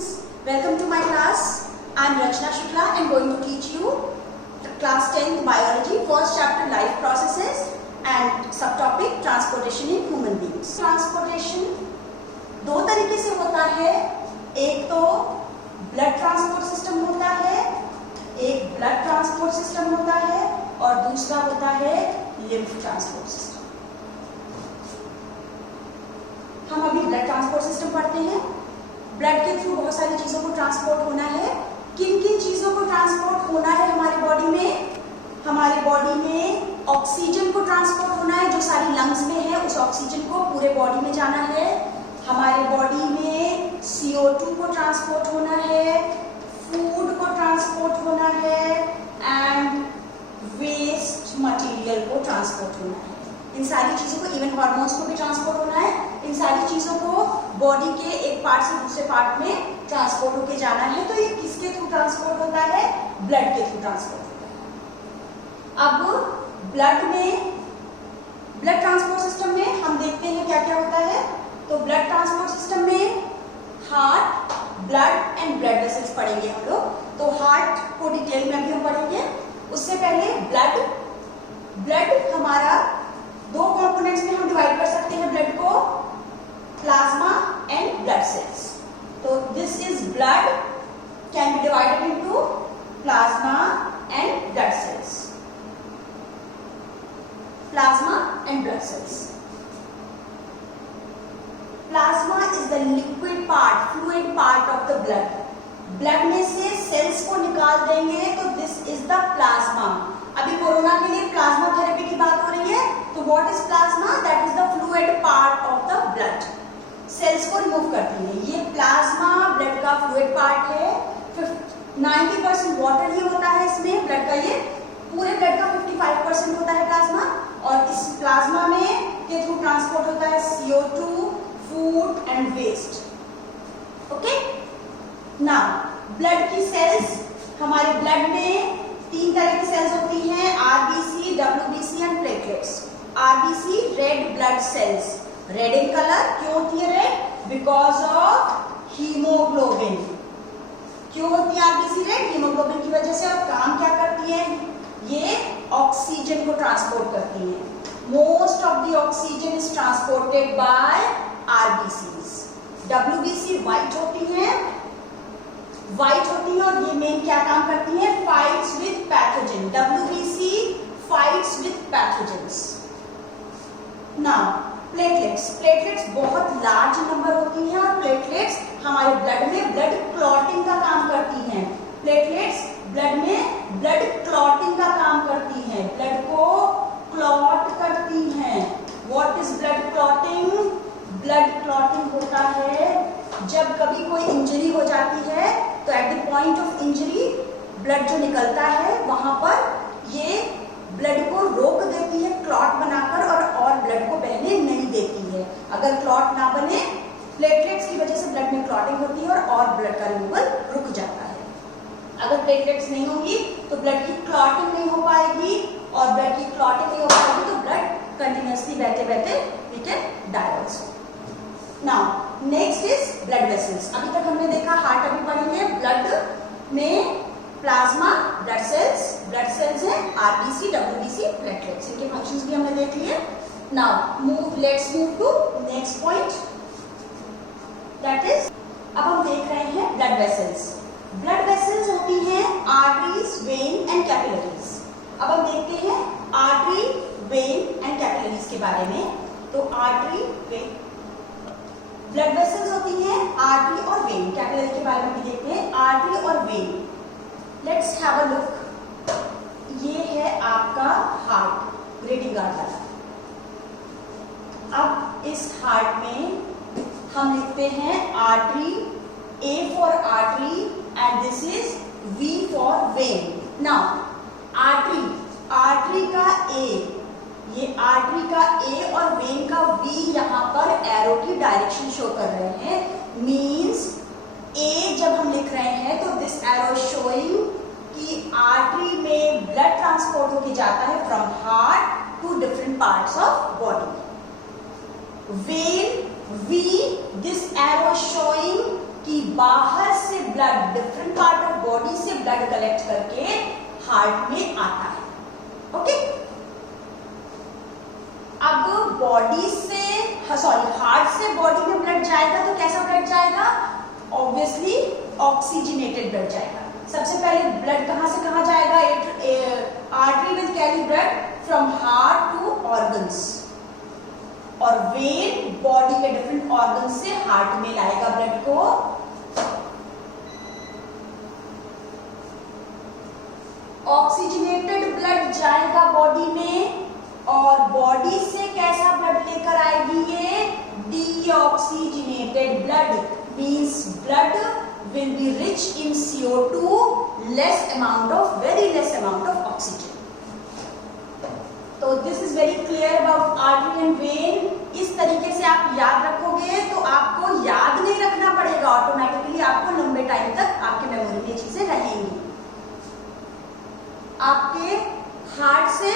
students, welcome to my class. I am Rachna Shukla and going to teach you class 10th biology, first chapter life processes and subtopic transportation in human beings. Transportation दो तरीके से होता है, एक तो blood transport system होता है, एक ब्लड ट्रांसपोर्ट सिस्टम होता है और दूसरा होता है लिम्फ ट्रांसपोर्ट सिस्टम। हम अभी ब्लड ट्रांसपोर्ट सिस्टम पढ़ते हैं। ब्लड के थ्रू बहुत सारी चीजों को ट्रांसपोर्ट होना है। किन किन चीजों को ट्रांसपोर्ट होना है हमारी बॉडी में? हमारी बॉडी में ऑक्सीजन को ट्रांसपोर्ट होना है, जो सारी लंग्स में है उस ऑक्सीजन को पूरे बॉडी में जाना है। हमारी बॉडी में CO2 को ट्रांसपोर्ट होना है, फूड को ट्रांसपोर्ट होना है एंड वेस्ट मटेरियल को ट्रांसपोर्ट होना है। इन सारी चीजों को, इवन हार्मोन्स को भी ट्रांसपोर्ट होना है। इन सारी चीजों को बॉडी के एक पार्ट से दूसरे पार्ट में ट्रांसपोर्ट होके जाना है। तो ये किसके थ्रू ट्रांसपोर्ट होता है? ब्लड के थ्रू ट्रांसपोर्ट होता है। अब ब्लड ट्रांसपोर्ट सिस्टम में हम देखते हैं क्या क्या होता है। तो ब्लड ट्रांसपोर्ट सिस्टम में heart, blood and blood vessels पढ़ेंगे हम लोग। तो हार्ट को डिटेल में अभी हम पढ़ेंगे। उससे पहले ब्लड हमारा दो कंपोनेंट्स में हम डिवाइड कर सकते हैं ब्लड को, प्लाज्मा एंड ब्लड सेल्स। तो this is blood can be divided into plasma and blood cells. Plasma and blood cells. Plasma is the liquid part, fluid part of the blood. Blood में से sales को निकाल देंगे तो this is the plasma. अभी corona के लिए plasma therapy की बात हो रही है। तो what is plasma? That is the fluid part of the blood. Cells को रिमूव करती है। ये प्लाज्मा ब्लड का फ्लूइड पार्ट है। 90% वाटर ही होता है इसमें ब्लड का। ये पूरे ब्लड का 55% होता है प्लाज्मा। और इस प्लाज्मा में के थ्रू ट्रांसपोर्ट होता है CO2, food and waste. Okay, now blood की सेल्स, हमारे ब्लड में 3 तरह की सेल्स होती हैं, RBC, WBC and platelets. RBC red blood cells, red in colour. क्यों होती है रेड? Because of haemoglobin. क्यों होती है RBC रेड? हीमोग्लोबिन की वजह से। और काम क्या करती है? ये ऑक्सीजन को ट्रांसपोर्ट करती है। Most of the oxygen is transported by RBCs। WBC white होती हैं, और ये मेन क्या काम करती है? Fights with pathogen. WBC fights with pathogens. Now platelets बहुत लार्ज नंबर होती हैं और प्लेटलेट्स हमारे ब्लड में ब्लड क्लॉटिंग का काम करती हैं। प्लेटलेट्स ब्लड में ब्लड क्लॉटिंग का काम करती हैं, ब्लड को क्लॉट करती हैं। What is blood clotting? Blood clotting होता है जब कभी कोई इंजरी हो जाती है तो at the point of injury blood जो निकलता है वहां पर ये ब्लड को रोक देती है क्लॉट बनाकर, और ब्लड को बहने नहीं देती है। अगर क्लॉट ना बने, प्लेटलेट्स की वजह से ब्लड में क्लॉटिंग होती है और ब्लड का रिमूवल रुक जाता है। अगर प्लेटलेट्स नहीं होगी तो ब्लड की क्लॉटिंग नहीं हो पाएगी, और ब्लड की क्लॉटिंग नहीं हो पाएगी तो ब्लड कंटिन्यूअसली बहते बहते we can die also. Now next is blood vessels. अभी तक हमने देखा हार्ट, अभी पढ़ेंगे ब्लड में प्लाज्मा, ब्लड सेल्स है RBC, WBC, प्लेटलेट्स। इनके फंक्शंस भी हमने देख लिए। Now let's move to next point, that is अब हम देख रहे हैं ब्लड वेसल्स। ब्लड वेसल्स होती हैं आर्टरीज, वेन एंड कैपिलरीज। अब हम देखते हैं आर्टरी, वेन एंड कैपिलरीज के बारे में। तो आर्टरी, वेन, ब्लड वेसल्स होती हैं आर्टरी और वेन। कैपिलरी के बारे में भी देखते हैं, आर्टरी और when. Let's have a look. ये है आपका हार्ट, ब्रीदिंग आर्टरी। अब इस हार्ट में हम लिखते हैं artery, A for artery and this is V for when. Now artery का A, ये आर्टरी का A और वेन का V यहाँ पर एरो की डायरेक्शन शो कर रहे हैं। मीन्स A जब हम लिख रहे हैं तो दिस एरो शोइंग कि आर्टरी में ब्लड ट्रांसपोर्ट होके जाता है from heart to different parts of body. Vein V, this arrow showing कि बाहर blood different part of body से ब्लड कलेक्ट करके हार्ट में आता है। ओके, अब बॉडी से हार्ट से बॉडी में ब्लड जाएगा तो कैसा ब्लड जाएगा? ऑब्वियसली ऑक्सीजनेटेड ब्लड जाएगा। सबसे पहले ब्लड कहां से कहां जाएगा? Artery will carry blood from heart to organs, और वेन बॉडी के डिफरेंट ऑर्गन से हार्ट में लाएगा ब्लड को। ऑक्सीजनेटेड ब्लड जाएगा बॉडी में, और बॉडी से कैसा ब्लड लेकर आएगी? ये deoxygenated blood, means blood will be rich in CO2, very less amount of oxygen. तो this is very clear about artery and when. इस तरीके से आप याद रखोगे तो आपको याद नहीं रखना पड़ेगा, ऑटोमेटिकली आपको लंबे टाइम तक आपके मेमोरी में चीजें रहेंगी। आपके हार्ट से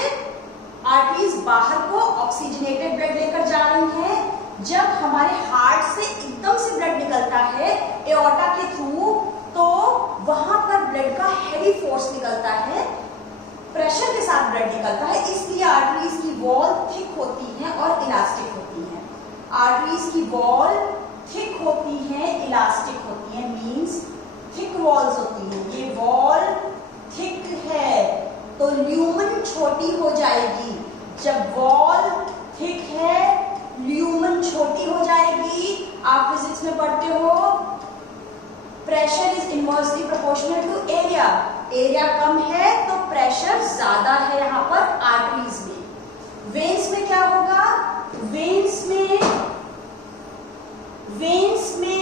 आर्टरीज बाहर को ऑक्सीजनेटेड ब्लड लेकर जा रही हैं। जब हमारे हार्ट से एकदम से ब्लड निकलता है एओर्टा के थ्रू, तो वहां पर ब्लड का हेवी फोर्स निकलता है, प्रेशर के साथ ब्लड निकलता है, इसलिए आर्टरीज की वॉल थिक होती है और इलास्टिक होती है। आर्टरीज की वॉल थिक होती है, इलास्टिक होती है, मींस थिक वॉल्स होती हैं। ये वॉल थिक है तो ल्यूमन छोटी हो जाएगी। जब वॉल थिक है, ल्यूमन छोटी हो जाएगी। आप फिजिक्स में पढ़ते हो pressure is inversely proportional to area. Area कम है तो प्रेशर ज्यादा है यहाँ पर आर्टरीज में। वेन्स में क्या होगा? वेन्स में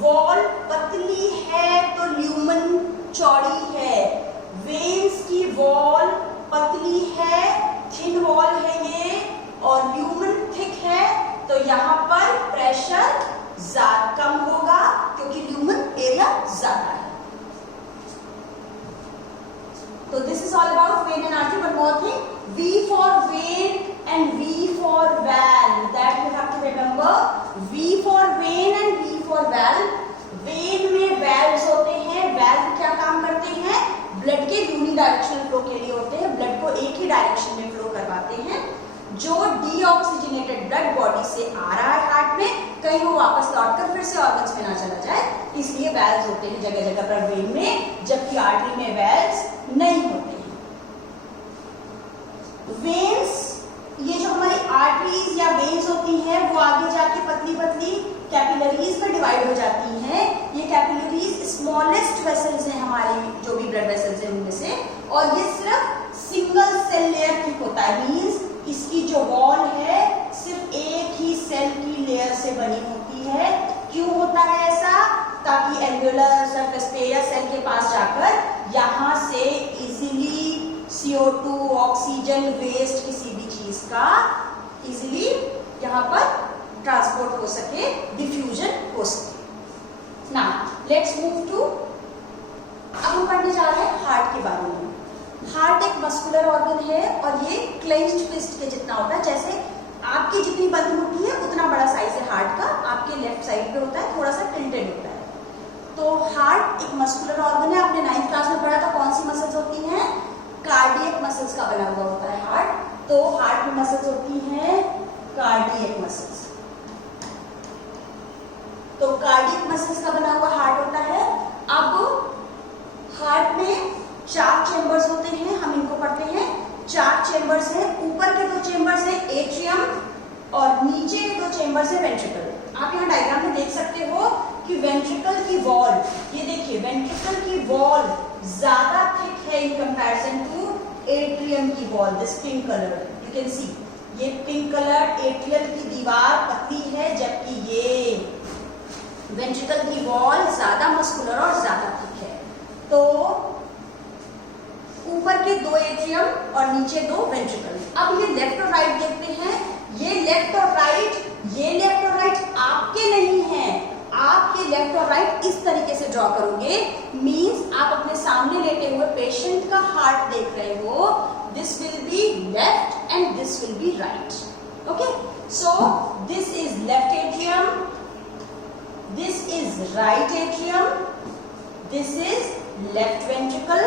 वॉल पतली है तो ल्यूमन चौड़ी है। वेन्स की वॉल पतली है, थिन वॉल है ये, और ल्यूमन थिक है, तो यहाँ पर प्रेशर कम होगा क्योंकि ल्यूमन एरिया ज्यादा है। तो this is all about when and artery. But more thing, V for vein and V for valve, that you have to remember. V for vein and V for valve. When में valves होते हैं। valve क्या काम करते हैं? Blood के unidirectional flow के लिए होते हैं, ब्लड को एक ही डायरेक्शन में फ्लो करवाते हैं। जो डीऑक्सीजनेटेड ब्लड बॉडी से आ रहा है हार्ट में, कहीं वो वापस लौटकर फिर से ऑर्गन्स में ना चला जाए, इसलिए वेल्व्स होते हैं जगह जगह पर वेन में, जबकि आर्टरी में वेल्व्स नहीं होते हैं। वेन्स, ये जो हमारी आर्टरीज या वेन्स होती हैं, वो आगे जाके पतली पतली कैपिलरीज में डिवाइड हो जाती हैं। ये कैपिलरीज स्मॉलेस्ट वेसल्स हैं हमारे जो भी ब्लड वेसल्स हैं उनमें से, और ये सिर्फ सिंगल सेल लेयर ठीक होता है, मींस इसकी जो वॉल है सिर्फ एक ही सेल की लेयर से बनी होती है। क्यों होता है ऐसा? ताकि एल्वेओलर सरफेस पे या सेल के पास जाकर यहाँ से इजीली CO2, ऑक्सीजन, वेस्ट, किसी भी चीज का इजीली यहाँ पर ट्रांसपोर्ट हो सके, डिफ्यूजन हो सके। नाउ लेट्स मूव टू, अब हम पढ़ने जा रहे हैं हार्ट के बारे में। हार्ट एक मस्कुलर ऑर्गन है और ये क्लेंच्ड फिस्ट के जितना होता है। जैसे आपकी जितनी बंद मुट्ठी है उतना बड़ा साइज है हार्ट का, आपके लेफ्ट साइड पे होता है, थोड़ा सा टिल्टेड होता है। तो हार्ट एक मस्कुलर ऑर्गन है। आपने 9th क्लास में पढ़ा था, कौन सी मसल्स होती हैं? कार्डियक मसल्स का बना हुआ होता है हार्ट। तो हार्ट में मसल्स होती हैं कार्डियक मसल्स। तो कार्डियक मसल्स का बना हुआ हार्ट होता है। अब हार्ट में 4 चेंबर्स होते हैं, हम इनको पढ़ते हैं। 4 चेंबर्स हैं, ऊपर के 2 चेंबर्स हैं एट्रियम, और नीचे के 2 चेंबर्स हैं वेंट्रिकल। आप यहाँ डायग्राम में देख सकते हो कि वेंट्रिकल की वॉल, ये देखिए वेंट्रिकल की वॉल ज्यादा थिक है इन कंपैरिजन टू एट्रियम की wall. This pink colour you can see, ये पिंक कलर एट्रियम की दीवार पतली है, जबकि ये वेंट्रिकल की वॉल ज्यादा मस्कुलर और ज्यादा थिक है। तो ऊपर के 2 एट्रियम और नीचे 2 वेंट्रिकल। अब ये लेफ्ट और राइट देखते हैं। ये लेफ्ट और राइट आपके नहीं हैं, आपके लेफ्ट और राइट इस तरीके से ड्रॉ करोगे, मींस आप अपने सामने लेटे हुए पेशेंट का हार्ट देख रहे हो। This will be left and this will be right. Okay, so this is left atrium, this is right atrium, this is left ventricle,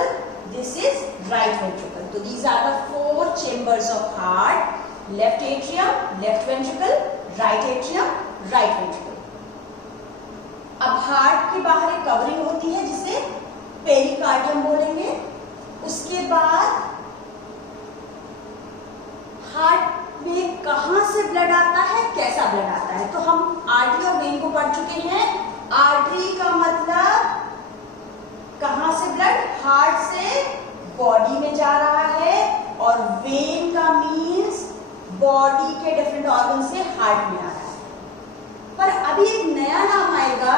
this is right ventricle. So these are the 4 chambers of heart. Left atrium, left ventricle, right atrium, right ventricle. अब heart के बाहर एक covering होती है जिसे pericardium बोलेंगे. उसके बाद हार्ट में कहां से ब्लड आता है, कैसा ब्लड आता है. तो हम आर्टरी और वेन को पढ़ चुके हैं. आर्टरी का मतलब कहां से ब्लड, हार्ट से बॉडी में जा रहा है, और वेन का मीन्स बॉडी के डिफरेंट ऑर्गन से हार्ट में आ रहा है. पर अभी एक नया नाम आएगा,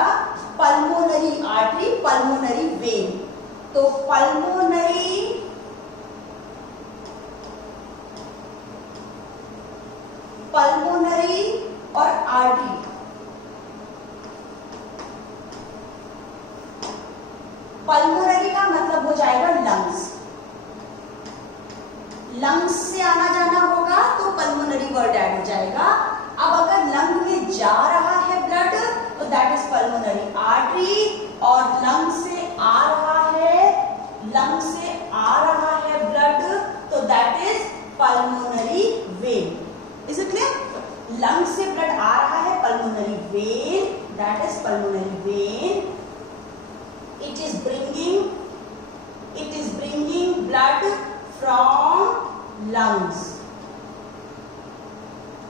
पल्मोनरी आर्टरी, पल्मोनरी वेन. तो पल्मोनरी और आर्टरी, पल्मोनरी का मतलब हो जाएगा लंग्स. लंग्स से आना जाना होगा तो पल्मोनरी वर्ड ऐड हो जाएगा. अब अगर लंग में जा रहा है ब्लड तो दैट इज पल्मोनरी आर्टरी, और लंग से आ रहा है ब्लड तो that is pulmonary vein. Is it clear? Lung से ब्लड आ रहा है, pulmonary vein, that is pulmonary vein. It is bringing blood from lungs.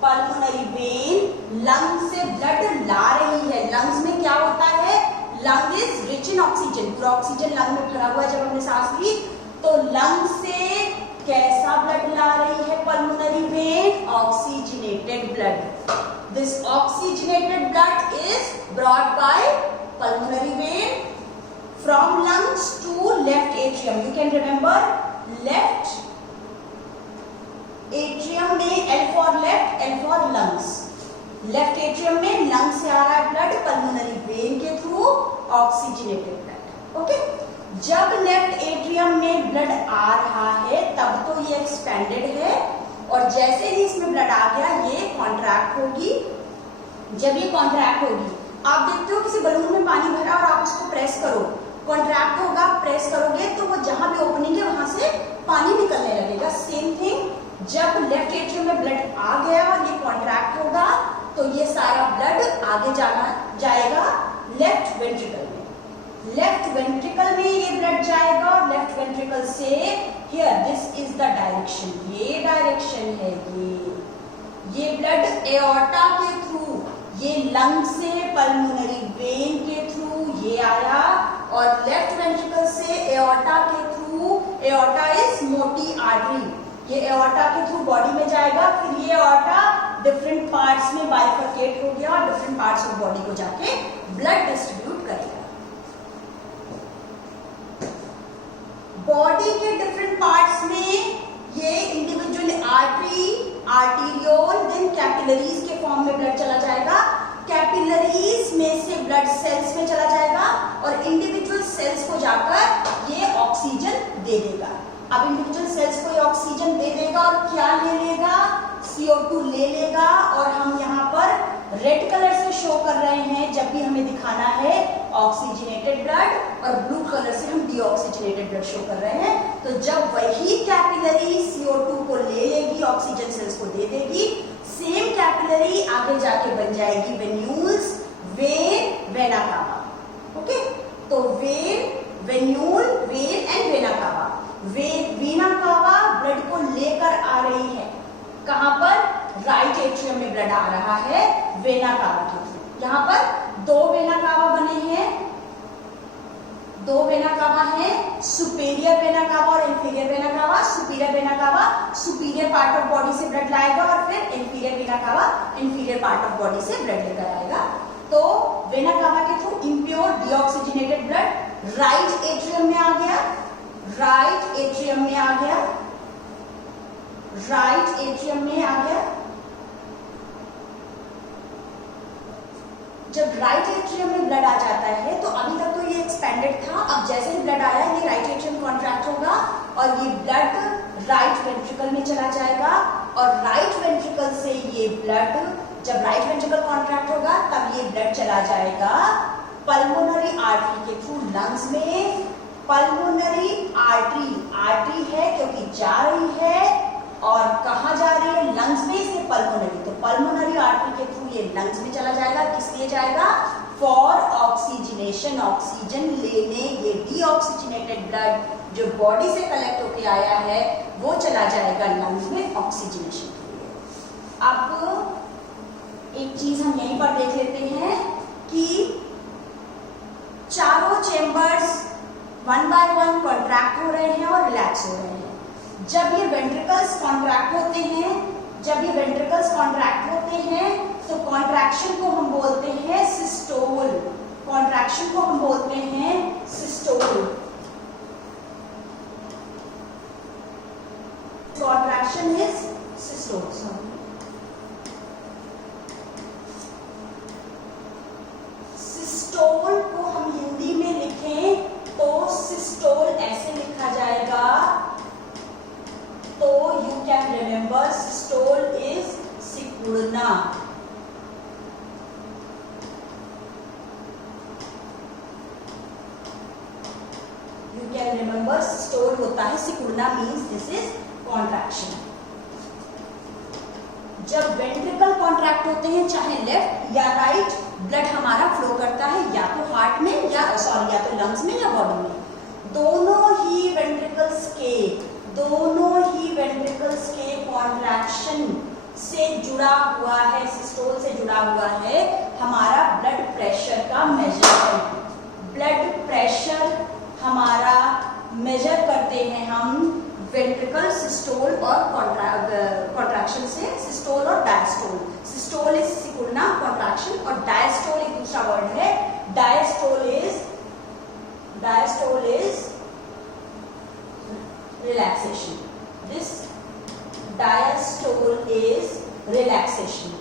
Pulmonary vein lung से ब्लड ला रही है. लंग्स में क्या होता है, lung is rich in oxygen. पूरा ऑक्सीजन लंग में भरा हुआ है जब हमने सांस ली. तो लंग से कैसा ब्लड ला रही है pulmonary vein, oxygenated blood. This oxygenated blood is brought by pulmonary vein from lungs to left atrium. You can remember left atrium में L for left, L for lungs. Left atrium में lung से आ रहा है blood, pulmonary vein के through oxygenated blood. Okay? जब left atrium में blood आ रहा है तब तो ये एक्सपेंडेड है, और जैसे ही इसमें ब्लड आ गया ये कॉन्ट्रैक्ट होगी. जब ये कॉन्ट्रैक्ट होगी, आप देखते हो किसी बलून में पानी भरा और आप उसको प्रेस करो, कॉन्ट्रैक्ट होगा. प्रेस करोगे तो वो जहां भी ओपनिंग है वहां से पानी निकलने लगेगा. सेम थिंग, जब लेफ्ट एट्रियम में ब्लड आ गया और ये कॉन्ट्रैक्ट होगा तो ये सारा ब्लड आगे जाएगा लेफ्ट वेंट्रिकल में. लेफ्ट वेंट्रिकल में ये ब्लड जाएगा, और लेफ्ट वेंट्रिकल से here this is the direction, ये डायरेक्शन है. ये ब्लड एओर्टा के थ्रू, ये लंग से पल्मोनरी वेन के थ्रू ये आया, और लेफ्ट वेंट्रिकल से एओर्टा के थ्रू, एओर्टा इज मोटी आर्टरी, ये एओर्टा के थ्रू बॉडी में जाएगा. फिर ये एओर्टा डिफरेंट पार्ट्स में बाइफरकेट हो गया और डिफरेंट पार्ट्स ऑफ बॉडी को जाके ब्लड डिस्ट्रीब्यूट करेगा. बॉडी के डिफरेंट पार्ट्स में ये individual artery, arteriole, then capillaries के फॉर्म में ब्लड चला जाएगा. कैपिलरीज में से ब्लड सेल्स में चला जाएगा, और इंडिविजुअल सेल्स को जाकर ये ऑक्सीजन दे देगा. अब इंडिविजुअल सेल्स को ये ऑक्सीजन दे देगा और क्या ले लेगा, CO2 ले लेगा. और हम यहाँ पर रेड कलर से शो कर रहे हैं जब भी हमें दिखाना है ऑक्सीजनेटेड ब्लड, और ब्लू कलर से हम डीऑक्सीजनेटेड ब्लड शो कर रहे हैं. तो जब वही कैपिलरी CO2 को ले लेगी, ऑक्सीजन सेल्स को दे देगी, सेम कैपिलरी आगे जाके बन जाएगी venules, vein, vena cava. Okay, तो vein, venule, vein and vena cava. Vena cava blood को लेकर आ रही है. कहां पर, राइट एट्रियम में ब्लड आ रहा है वेना कावा के थ्रू. यहाँ पर 2 वेना कावा बने हैं, 2 वेना कावा है, सुपेरियर वेना कावा और inferior vena cava. Superior vena cava superior part of body से ब्लड लाएगा, और फिर inferior vena cava inferior part of body से ब्लड लेकर आएगा. तो वेना कावा के through impure deoxygenated blood right atrium में आ गया, राइट एट्रियम में आ गया, राइट एट्रियम में आ गया. जब राइट एट्रियम में ब्लड आ जाता है तो अभी तक तो ये एक्सपेंडेड था, अब जैसे ही ब्लड आया ये राइट एट्रियम कॉन्ट्रैक्ट होगा और ये ब्लड राइट वेंट्रिकल में चला जाएगा, और राइट वेंट्रिकल से ये ब्लड, जब राइट वेंट्रिकल कॉन्ट्रैक्ट होगा तब ये ब्लड चला जाएगा पल्मोनरी आर्टरी के थ्रू लंग लंग्स में, पल्मोनरी आर्टरी, आर्टरी है क्योंकि जा रही है और कहाँ जा रही है, लंग्स में से पल्मोनरी, तो पल्मोनरी आर्टरी के थ्रू ये लंग्स में चला जाएगा, किस लिए जाएगा, फॉर ऑक्सीजनेशन, ऑक्सीजन लेने, ये डीऑक्सीजनेटेड ब्लड जो बॉडी से कलेक्ट होके आया है वो चला जाएगा लंग्स में ऑक्सीजनेशन के लिए। अब एक चीज हम यहीं पर देख लेते हैं कि चारों chambers one by one contract हो रहे हैं और रिलैक्स हो रहे हैं। जब ये वेंट्रिकल्स कॉन्ट्रैक्ट होते हैं, जब ये वेंट्रिकल्स कॉन्ट्रैक्ट होते हैं तो कॉन्ट्रैक्शन को हम बोलते हैं सिस्टोल, कॉन्ट्रैक्शन को हम बोलते हैं systole. Contraction is systole, sorry, systole को हम हिंदी में लिखें तो सिस्टोल ऐसे लिखा जाएगा, तो you can remember systole is सिकुड़ना। यू कैन रिमेंबर सिस्टोल होता है सिकुड़ना, मीन्स दिस इज कॉन्ट्रैक्शन। जब वेंट्रिकल कॉन्ट्रैक्ट होते हैं चाहे लेफ्ट या राइट, ब्लड हमारा फ्लो करता है या तो हार्ट में या सॉरी या तो लंग्स में या बॉडी में। दोनों ही वेंट्रिकल्स के कॉन्ट्रैक्शन से जुड़ा हुआ है, सिस्टोल से जुड़ा हुआ है हमारा ब्लड प्रेशर का मेजरमेंट। ब्लड प्रेशर हमारा मेजर करते हैं हम वेंट्रिकल, सिस्टोल और कॉन्ट्रैक्शन से, सिस्टोल और डायस्टोल। सिस्टोल इज सिकुड़ना, कॉन्ट्रैक्शन, और डायस्टोल एक दूसरा वर्ड है, diastole is relaxation. This diastole is relaxation,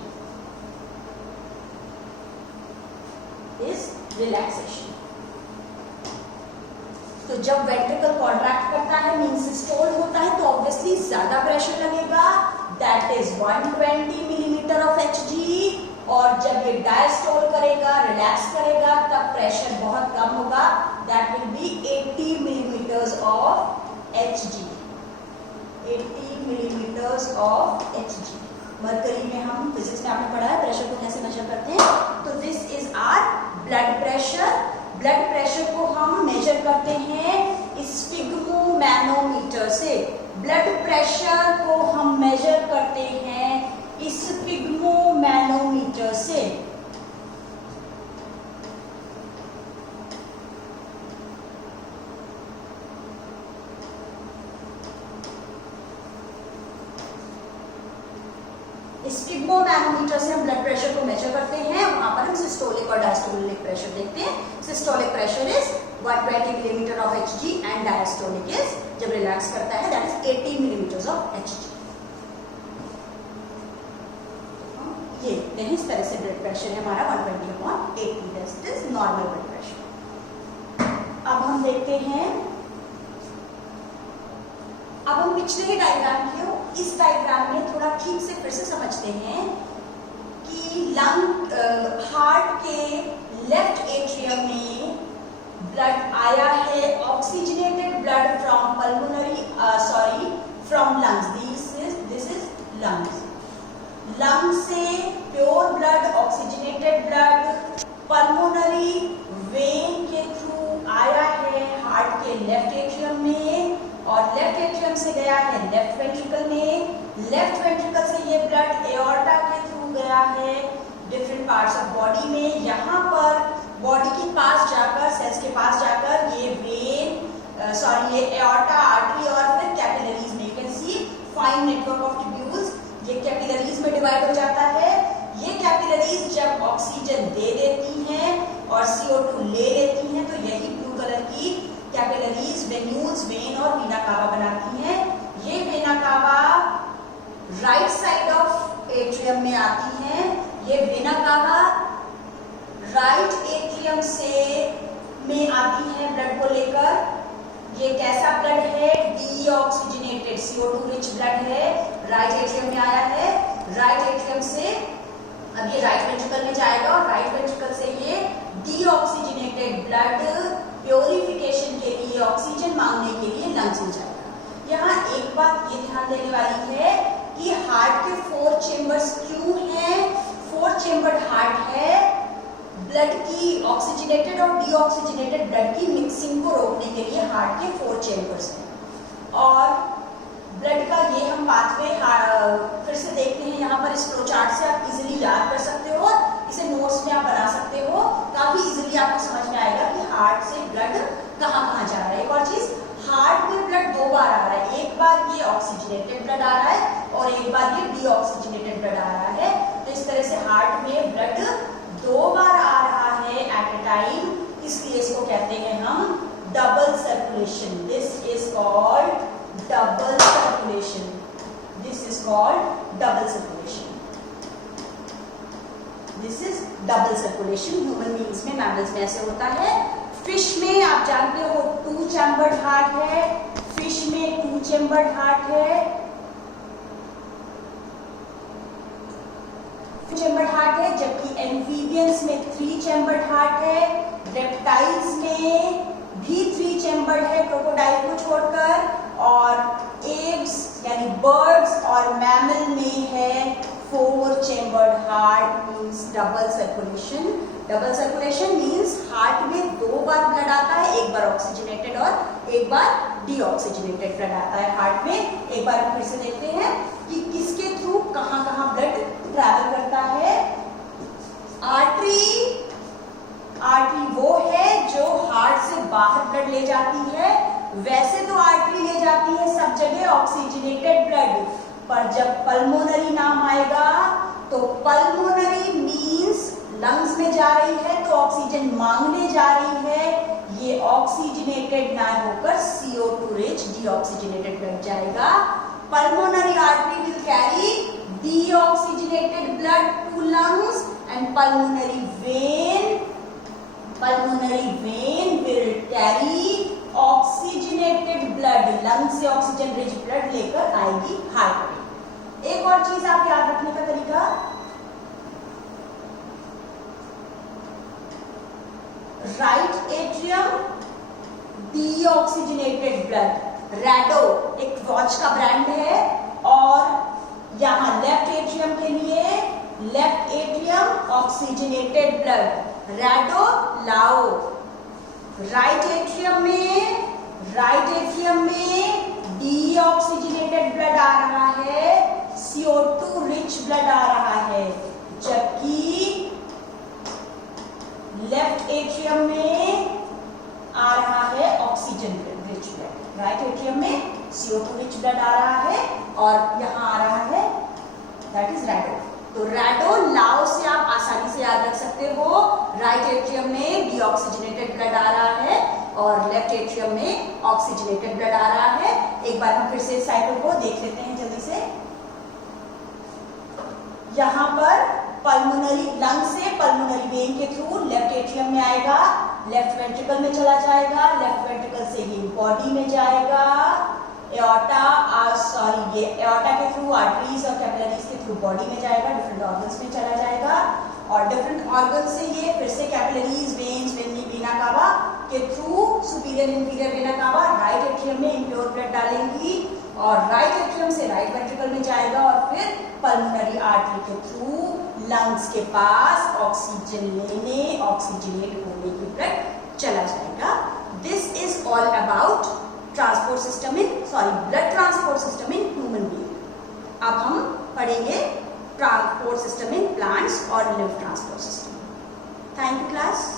तो जब वेंट्रिकल कॉन्ट्रैक्ट करता है मींस सिस्टोल होता है तो ऑब्वियसली ज्यादा प्रेशर लगेगा, that is 120 millimetre of Hg, और जब ये डायस्टोल करेगा, रिलैक्स करेगा, तब प्रेशर बहुत कम होगा, that will be 80 millimetres of Hg, 80 millimetres of Hg। Mercury में हम फिजिक्स में आपने पढ़ा है प्रेशर को कैसे मेजर करते हैं, तो this is our blood pressure. Blood pressure को हम मेजर करते हैं स्फिग्मोमैनोमीटर से। ब्लड प्रेशर को हम मेजर करते हैं स्फिग्मोमैनोमीटर से। स्फिग्मोमैनोमीटर से हम ब्लड प्रेशर को मेजर करते हैं, वहां पर हम सिस्टोलिक और डायस्टोलिक प्रेशर देखते हैं। Systolic pressure is 120 millimetre of Hg and diastolic is, जब रिलैक्स करता है, that is 80 millimetre of Hg। ये देखते हैं, इस तरह से ब्लड प्रेशर है हमारा 120/80, that is normal blood pressure. अब हम देखते हैं, अब हम पिछले ही डायग्राम किए, इस डायग्राम में थोड़ा ठीक से फिर से समझते हैं कि लंग, हार्ट के लेफ्ट एट्रियम में ब्लड आया है, oxygenated blood from pulmonary, from lungs, this is lungs. Lung से pure blood, oxygenated blood pulmonary vein के थ्रू आया है हार्ट के लेफ्ट एट्रियम में, और लेफ्ट एट्रियम से गया है लेफ्ट वेंट्रिकल में। लेफ्ट वेंट्रिकल से ये ब्लड एओर्टा के थ्रू गया है डिफरेंट पार्ट्स ऑफ बॉडी में। यहाँ पर बॉडी के पास जाकर, सेल्स के पास जाकर ये वेन, ये एओर्टा, आर्टरी और फिर कैपिलरीज में, you can see fine network of tubules, ये कैपिलरीज में डिवाइड हो जाता है। ये कैपिलरीज जब ऑक्सीजन दे देती हैं और CO2 ले लेती हैं तो यही ब्लू कलर की कैपिलरीज वेन्यूल्स, वेन और वेना कावा बनाती हैं। ये vena cava right side of atrium में आती हैं। ये वेना कावा राइट एट्रियम से में आती है ब्लड को लेकर। ये कैसा ब्लड है? डीऑक्सीजनेटेड CO2 रिच ब्लड है, राइट एट्रियम में आया है। राइट एट्रियम से अब ये राइट वेंट्रिकल में जाएगा और राइट वेंट्रिकल से ये डीऑक्सीजनेटेड ब्लड प्योरिफिकेशन के लिए, ऑक्सीजन मांगने के लिए लंग्स में जाएगा। यहाँ एक बात ये ध्यान देने वाली है कि हार्ट के 4 चेम्बर्स क्यों हैं? 4 चेम्बर्ड हार्ट है ब्लड की ऑक्सीजनेटेड और डीऑक्सीजनेटेड ब्लड की मिक्सिंग को रोकने के लिए हार्ट के 4 चेम्बर्स हैं। और ब्लड का ये हम पाथवे फिर से देखते हैं यहाँ पर इस फ्लो चार्ट से आप इजीली याद कर सकते हो, इसे नोट्स में आप बना सकते हो, काफी इजीली आपको समझ में आएगा कि हार्ट से ब्लड कहाँ कहाँ जा रहा है। एक और चीज, हार्ट में ब्लड 2 बार आ रहा है, एक बार ये ऑक्सीजनेटेड ब्लड आ रहा है और एक बार ये डीऑक्सीजनेटेड ब्लड आ रहा है। तो इस तरह से हार्ट में ब्लड 2 बार आ रहा है एट ए टाइम, इसलिए इसको कहते हैं हम double circulation. This is called double circulation. This is called double circulation. This is double circulation. Human beings में, mammals में ऐसे होता है। फिश में आप जानते हो 2 चैम्बर्ड हार्ट है, फिश में 2 चैम्बर्ड हार्ट है, चैम्बर्ड हार्ट है, जबकि एम्फीबियंस में 3 चैम्बर्ड हार्ट है, रेप्टाइल्स में भी 3 चैम्बर्ड है क्रोकोडाइल को छोड़कर, और एप्स यानी बर्ड्स और मैमल में है 4 chambered heart, means double circulation. Double circulation means heart में 2 बार ब्लड आता है, एक बार ऑक्सीजनेटेड और एक बार डीऑक्सीजनेटेड ब्लड आता है हार्ट में। एक बार फिर से देखते हैं कि किसके थ्रू कहाँ कहाँ ब्लड ट्रैवल करता है। आर्टरी, आर्टरी वो है जो हार्ट से बाहर ब्लड ले जाती है। वैसे तो आर्टरी ले जाती है सब जगह ऑक्सीजनेटेड ब्लड, पर जब पल्मोनरी नाम आएगा तो पल्मोनरी मींस लंग्स में जा रही है तो ऑक्सीजन मांगने जा रही है, ये ऑक्सीजनेटेड ना होकर CO2 रिच डीऑक्सीजनेटेड ब्लड जाएगा। Pulmonary artery will carry deoxygenated blood to lungs and pulmonary vein will carry oxygenated blood, lung से ऑक्सीजन रिच ब्लड लेकर आएगी हार्ट में। एक और चीज आप याद रखने का तरीका, राइट एट्रियम डीऑक्सीजनेटेड ब्लड, रैडो एक वॉच का ब्रांड है, और यहां लेफ्ट एट्रियम के लिए लेफ्ट एट्रियम ऑक्सीजनेटेड ब्लड, रैडो लाओ। राइट एट्रियम में डीऑक्सीजनेटेड ब्लड आ रहा है, CO2 रिच ब्लड आ रहा है, जबकि लेफ्ट एट्रियम में आ रहा है oxygen rich blood. Right atrium में CO2 रिच ब्लड आ रहा है और यहाँ आ रहा है दैट इज रैडो। तो रैडो लाओ से आप आसानी से याद रख सकते हो, राइट एट्रियम में डीऑक्सीजनेटेड ब्लड आ रहा है और लेफ्ट एट्रियम में ऑक्सीजनेटेड ब्लड आ रहा है। एक बार हम फिर से साइकिल को देख लेते हैं जल्दी से। यहाँ पर पल्मोनरी लंग से पल्मोनरी वेन के थ्रू लेफ्ट एट्रियम में आएगा, लेफ्ट वेंट्रिकल में चला जाएगा, लेफ्ट वेंट्रिकल से ये बॉडी में जाएगा, एओर्टा ये एओर्टा के थ्रू आर्टरीज और कैपिलरीज के थ्रू बॉडी में जाएगा, डिफरेंट ऑर्गन्स में चला जाएगा, और डिफरेंट ऑर्गन से ये फिर से कैपिलरीज, वेन्स, वेना कावा के through superior inferior vena cava right atrium में इम्प्योर ब्लड डालेंगी, और राइट एट्रियम से राइट वेंट्रिकल में जाएगा, और फिर पल्मोनरी आर्टरी के थ्रू लंग्स के पास ऑक्सीजन लेने, ऑक्सीजनेट होने की ब्लड चला जाएगा। This is all about transport system blood transport system in human being. अब हम पढ़ेंगे ट्रांसपोर्ट सिस्टम इन प्लांट्स और live transport system. Thank you class.